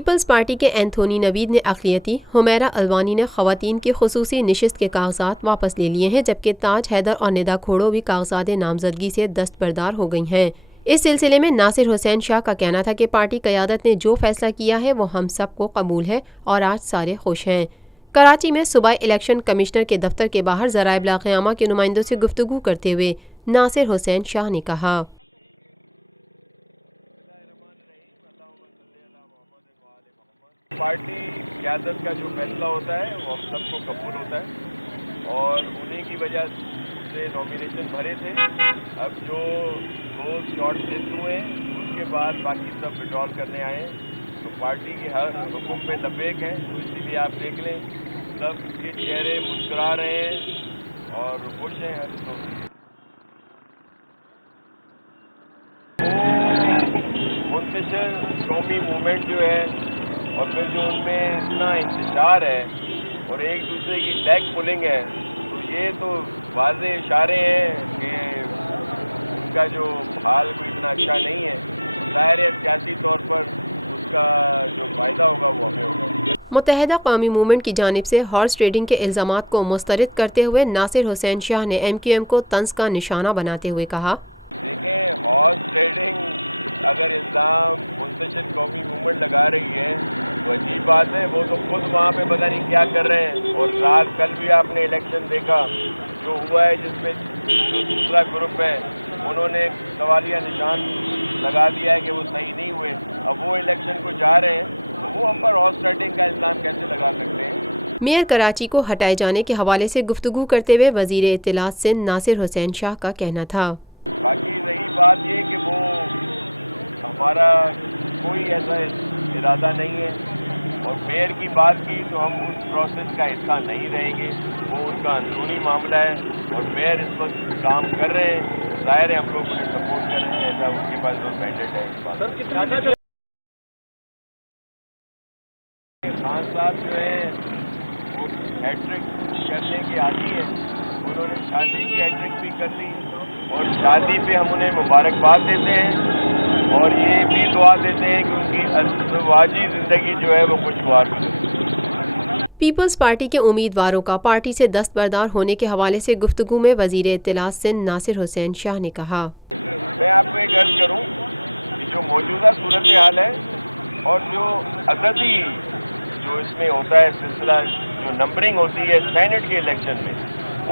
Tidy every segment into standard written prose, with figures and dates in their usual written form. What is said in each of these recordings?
Peoples party کے Anthony نوید نے اقلیتی، حمیرہ الوانی نے خواتین کی خصوصی نشست کے کاغذات واپس لے لیے ہیں، جبکہ تاج حیدر اور ندا کھوڑو بھی کاغذات نامزدگی سے دستبردار ہو گئی ہیں۔ اس سلسلے میں ناصر حسین شاہ کا کہنا تھا کہ پارٹی قیادت نے جو فیصلہ کیا ہے وہ ہم سب کو قبول ہے اور آج سارے خوش ہیں۔ کراچی میں صوبائی الیکشن کمشنر کے دفتر کے باہر ذرائع ابلاغ عامہ کے نمائندوں سے گفتگو کرتے ہوئے ناصر حسین شاہ نے کہا، پارٹی قیادت کا جو فیصلہ ہوتا ہے وہ ہم سب کو قبول ہوتا ہے اور انہیں کی وجہ سے نامینیشن بھرے تھے۔ اب جو دو شارٹ لسٹ ہوئے ہیں اس کے بعد باقی سب وڈرال کرنے آئے ہیں، تو پارٹی کی ہر حکم پہ لبیک ہیں، تو اسی لیے آپ دیکھ لیں سب کے چہرے مسکرا رہے ہیں اور خوش ہیں۔ منتشر قومی موومنٹ جو ہے اور پھر جو ان میں اتنا انتشار ہے اور ایک دوسرے کی لیگ پولنگ ہے، تو یہ تو واضح اشارے ہیں کہ ان کا جو حال کوئی اتنا اچھا نہیں ہے۔ ظاہر ہے سیاسی طور پر اس کا جو فائدہ ہوگا وہ ہمیں ہوگا۔ متحدہ قومی موومنٹ کی جانب سے ہارس ٹریڈنگ کے الزامات کو مسترد کرتے ہوئے ناصر حسین شاہ نے ایم کیو ایم کو طنز کا نشانہ بناتے ہوئے کہا، دیکھیں ہارس ٹریڈنگ اگر الزام منتشر قومی موومنٹ لگا رہی ہے تو عجیب بات ہے، وہ تو خود وہاں پہ پتہ نہیں کیا کر رہے ہیں۔ اور رات کل بھی آپ نے الیکشن دیکھا جو ہوا ہے، جس میں جو دوسرا گروپ ہے انہوں نے سوالیہ نشان لگا دیا ہے کہ وہ صحیح نہیں ہوئے۔ اب وہ الیکشن کو جا رہے ہیں تو وہ ہم پر ہارس ٹریڈنگ کا الزام کیسے لگا سکتے ہیں؟ میئر کراچی کو ہٹائے جانے کے حوالے سے گفتگو کرتے ہوئے وزیر اطلاعات سے ناصر حسین شاہ کا کہنا تھا، باقی رہی بات یہ کہ وہ ہمارا کوئی ایسا ارادہ نہیں ہے، اور میئر کی بات کی تو ہم اس پروسیس کا حصہ نہیں رہیں گے، وہ ان کا اندرونی معاملہ ہے اور میئر اس وقت کام کر رہے ہیں، ظاہر ہے ہم لوگ انہیں سپورٹ کر رہے ہیں، ایسا ان کے پاس وہ مینڈیٹ ہے۔ خان صاحب جو ہیں وہ ہیٹرک کرنے کے عادی ہیں، انہوں نے شادی کی ہیٹرک بھی کر لی اور شادی پہ ہم انہیں مبارکباد دیتے ہیں اور یہ بھی دعا دیتے ہیں کہ ان کی ازدواجی زندگی جو ہے وہ خوشگوار گزرے۔ پیپلز پارٹی کے امیدواروں کا پارٹی سے دستبردار ہونے کے حوالے سے گفتگو میں وزیر اطلاعات سے ناصر حسین شاہ نے کہا، میں آپ کو ایک عرض کروں کہ جو موجودہ صورتحال ہے اور جو عددی جو اس میں ہوتا ہے سلسلہ، جو نمبرنگ ہوتی ہے سینٹ کے الیکشن میں،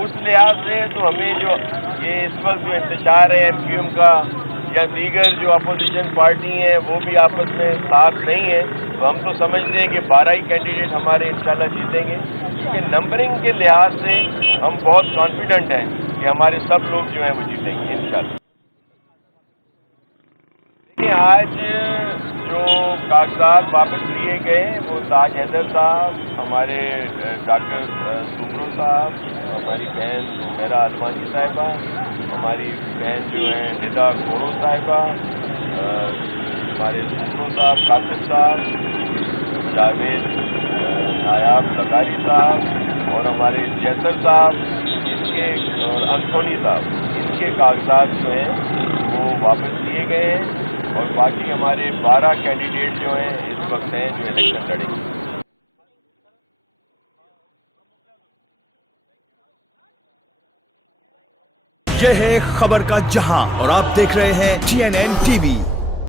اس لحاظ سے تو ہمیں جو یہ اس وقت جو انتشار ہے ایم کیو ایم کا یا دیگر جو اپوزیشن پارٹی ہیں وہ بھی آپس میں ساتھ نہیں ہیں، تو ہم تو سمجھتے ہیں کہ 12 ہی کینڈیڈیٹ ہمارے انشاءاللہ جیتیں گے، کیونکہ نمبرنگ کے لحاظ سے ہم بہت کانفیڈنٹ ہیں کہ ہمارے سب لوگ جو ہیں وہ جیتیں گے انشاءاللہ۔ آج جو کاغذات واپس لیے گئے وہ تاج حیدر صاحب، ہمارے ڈاکٹر سوبرو صاحب، ہماری بہن حمیرہ الوانی صاحبہ، ہماری بہن جو ہیں ندا کھوڑو صاحبہ، ہمارے سوبرو صاحب قاسم صاحب، جاوید نایاب لکاری صاحب اور ہمارے جیسر صاحب، ان کے اور اینتھونی صاحب، ان کے کاغذات جو ہیں وہ واپس لیے گئے ہیں اور باقی ہمارے 12 کینڈیڈیٹ جو ہیں اس وقت ہیں جو الیکشن لڑیں گے۔ یہ ہے خبر کا جہاں اور آپ دیکھ رہے ہیں TNN TV۔